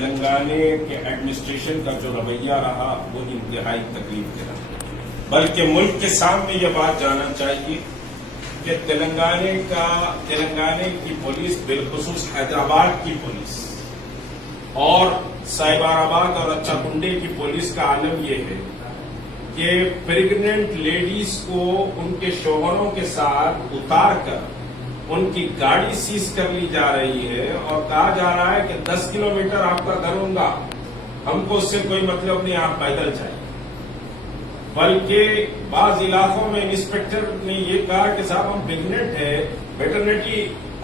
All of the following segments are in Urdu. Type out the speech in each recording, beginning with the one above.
تلنگانے کے ایڈمنسٹریشن کا جو رویہ رہا وہ انتہائی تکلیف دہ رہا، بلکہ ملک کے سامنے یہ بات جانا چاہیے کہ تلنگانے کی پولیس، بالخصوص حیدرآباد کی پولیس اور سائبر آباد اور اچھا کنڈے کی پولیس کا عالم یہ ہے کہ پریگننٹ لیڈیز کو ان کے شوہروں کے ساتھ اتار کر ان کی گاڑی سیز کر لی جا رہی ہے اور کہا جا رہا ہے کہ 10 کلومیٹر آپ کا گھر ہوگا، ہم کو اس سے کوئی مطلب نہیں، آپ پیدل جائیں۔ بلکہ بعض علاقوں میں انسپیکٹر نے یہ کہا کہ صاحب ہم پریگننٹ ہیں، veterinary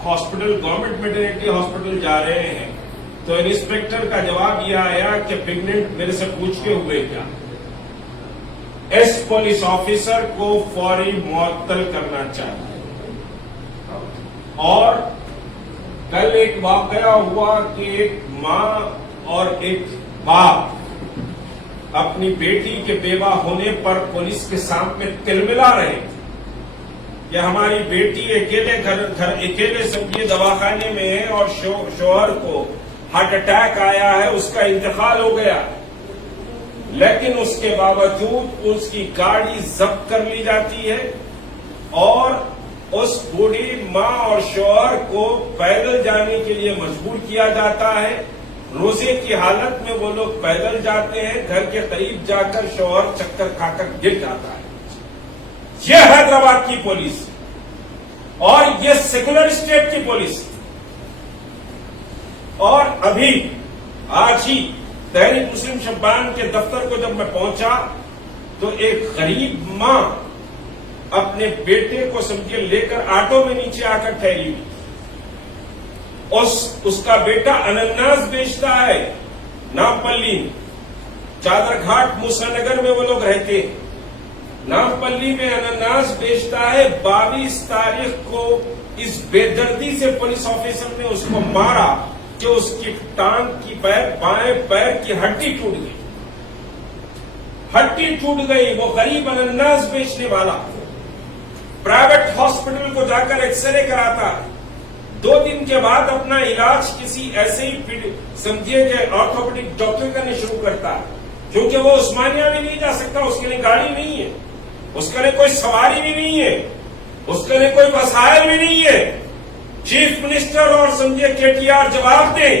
hospital, government veterinary hospital جا رہے ہیں، تو انسپیکٹر کا جواب یہ آیا کہ پریگننٹ میرے سے پوچھ کے ہوئے کیا۔ ایس پولیس آفیسر کو فوری معطل کرنا چاہیے۔ اور کل ایک واقعہ ہوا کہ ایک ماں اور ایک باپ اپنی بیٹی کے بیوہ ہونے پر پولیس کے سامنے تلملا رہے تھے کہ ہماری بیٹی اکیلے سمجھیے دواخانے میں ہے اور شوہر کو ہارٹ اٹیک آیا ہے، اس کا انتقال ہو گیا، لیکن اس کے باوجود اس کی گاڑی ضبط کر لی جاتی ہے اور اس بوڑھی ماں اور شوہر کو پیدل جانے کے لیے مجبور کیا جاتا ہے۔ روزے کی حالت میں وہ لوگ پیدل جاتے ہیں، گھر کے قریب جا کر شوہر چکر کھا کر گر جاتا ہے۔ یہ حیدرآباد کی پولیس اور یہ سیکولر اسٹیٹ کی پولیس۔ اور ابھی آج ہی تحریک مسلم شبان کے دفتر کو جب میں پہنچا تو ایک غریب ماں اپنے بیٹے کو سمجھے لے کر آٹو میں نیچے آ کر ٹھہری ہوئی، اس کا بیٹا انناس بیچتا ہے نامپلی میں، چادر گھاٹ موسا نگر میں وہ لوگ رہتے ہیں، نامپلی میں انناس بیچتا ہے۔ 22 تاریخ کو اس بے دردی سے پولیس آفیسر نے اس کو مارا کہ اس کی ٹانگ کی بائیں پیر کی ہڈی ٹوٹ گئی، وہ غریب انناس بیچنے والا پرائیویٹ ہاسپٹل کو جا کر ایکس رے کراتا ہے، 2 دن کے بعد اپنا علاج کسی ایسے ہی سمجھیے کہ آرتھوپیڈک ڈاکٹر کرنے شروع کرتا ہے، کیونکہ وہ عثمانیہ میں نہیں جا سکتا، اس کے لیے گاڑی نہیں ہے، اس کے لیے کوئی سواری بھی نہیں ہے، اس کے لیے کوئی وسائل بھی نہیں ہے۔ چیف منسٹر اور سمجھیے KTR جواب دیں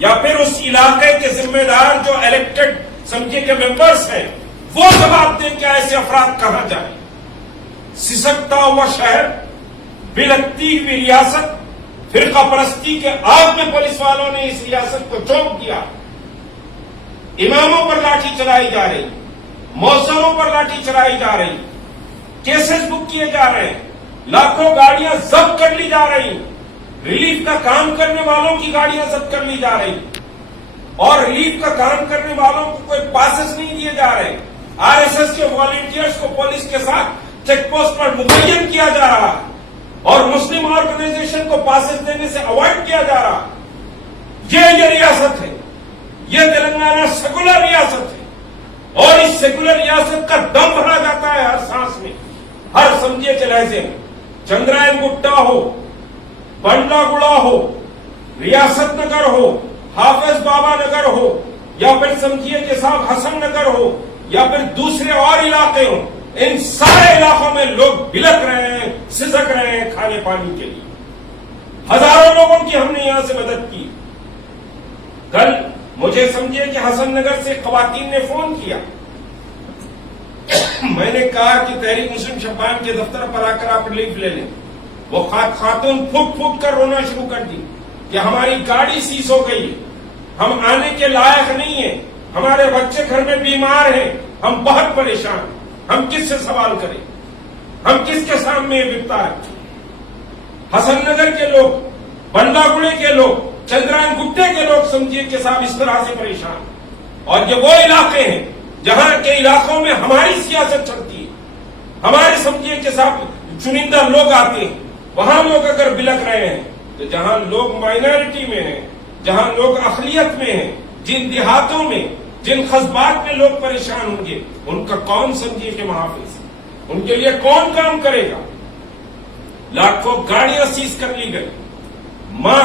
یا پھر اس علاقے کے ذمہ دار جو الیکٹڈ سمجھیے کہ ممبرس ہیں وہ جواب دیں کہ ایسے افراد کہاں جائیں۔ سسکتا ہوا شہر، بلکتی ہوئی ریاست، فرقہ پرستی کے آگ میں پولیس والوں نے اس ریاست کو چونک دیا۔ اماموں پر لاٹھی چلائی جا رہی، موزوں پر لاٹھی چلائی جا رہی، کیسز بک کیے جا رہے ہیں، لاکھوں گاڑیاں ضبط کر لی جا رہی، ریلیف کا کام کرنے والوں کی گاڑیاں ضبط کر لی جا رہی اور ریلیف کا کام کرنے والوں کو کوئی پاسز نہیں دیے جا رہے۔ RSS کے والنٹیئرز کو پولیس کے ساتھ چیک پوسٹ پر متعین کیا جا رہا ہے اور مسلم آرگنائزیشن کو پاسز دینے سے اوائڈ کیا جا رہا۔ یہ ریاست ہے، یہ تلنگانہ سیکولر ریاست ہے اور اس سیکولر ریاست کا دم بھرا جاتا ہے ہر سانس میں، ہر سمجھے کے لہجے میں۔ چندرائن گٹا ہو، بنڈا گڑا ہو، ریاست نگر ہو، حافظ بابا نگر ہو، یا پھر سمجھیے کہ صاحب حسن نگر ہو، یا پھر دوسرے اور علاقے ہوں، ان سارے علاقوں میں لوگ بلک رہے ہیں، سسک رہے ہیں کھانے پانی کے لیے۔ ہزاروں لوگوں کی ہم نے یہاں سے مدد کی۔ کل مجھے سمجھیے کہ حسن نگر سے خواتین نے فون کیا، میں نے کہا کہ تحریک مسلم شبان کے دفتر پر آ کر آپ ریلیف لے لیں۔ وہ خاتون پھٹ کر رونا شروع کر دی کہ ہماری گاڑی سیز ہو گئی ہے، ہم آنے کے لائق نہیں ہیں، ہمارے بچے گھر میں بیمار ہیں، ہم بہت پریشان ہیں، ہم کس سے سوال کریں، ہم کس کے سامنے یہ بتا ہے۔ حسن نگر کے لوگ، بنڈا گڑے کے لوگ، چندرائن گٹے کے لوگ سمجھیے کہ صاحب اس طرح سے پریشان، اور یہ وہ علاقے ہیں جہاں کے علاقوں میں ہماری سیاست چلتی ہے، ہمارے سمجھیے کہ صاحب چنندہ لوگ آتے ہیں، وہاں لوگ اگر بلک رہے ہیں تو جہاں لوگ مائنارٹی میں ہیں، جہاں لوگ اقلیت میں ہیں، جن دیہاتوں میں، جن قصبات میں لوگ پریشان ہوں گے، ان کا کون سمجھیے کہ محافظ، ان کے لیے کون کام کرے گا؟ لاکھوں گاڑیاں سیز کر لی گئی، ماں